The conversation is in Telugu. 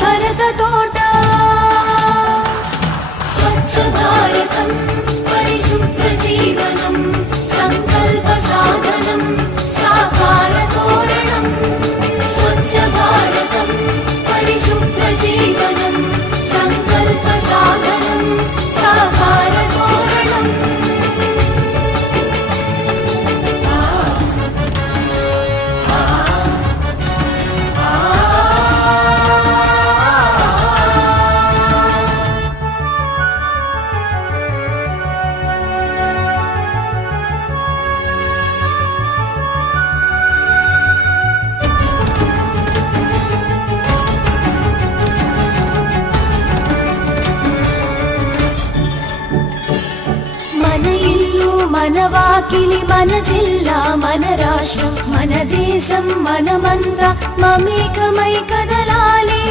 భరత తోట స్వచ్ఛ భారతం పరిశుభ్ర జీవనం సంకల్ప సాధనం సాకార తోరణం స్వచ్ఛ భారతం పరిశుభ్ర జీవనం సంకల్ప సాధనం సాకార తోరణం మన వాకిలి మన జిల్లా మన రాష్ట్రం మన దేశం మనమంతా మమేకమై కదలాలి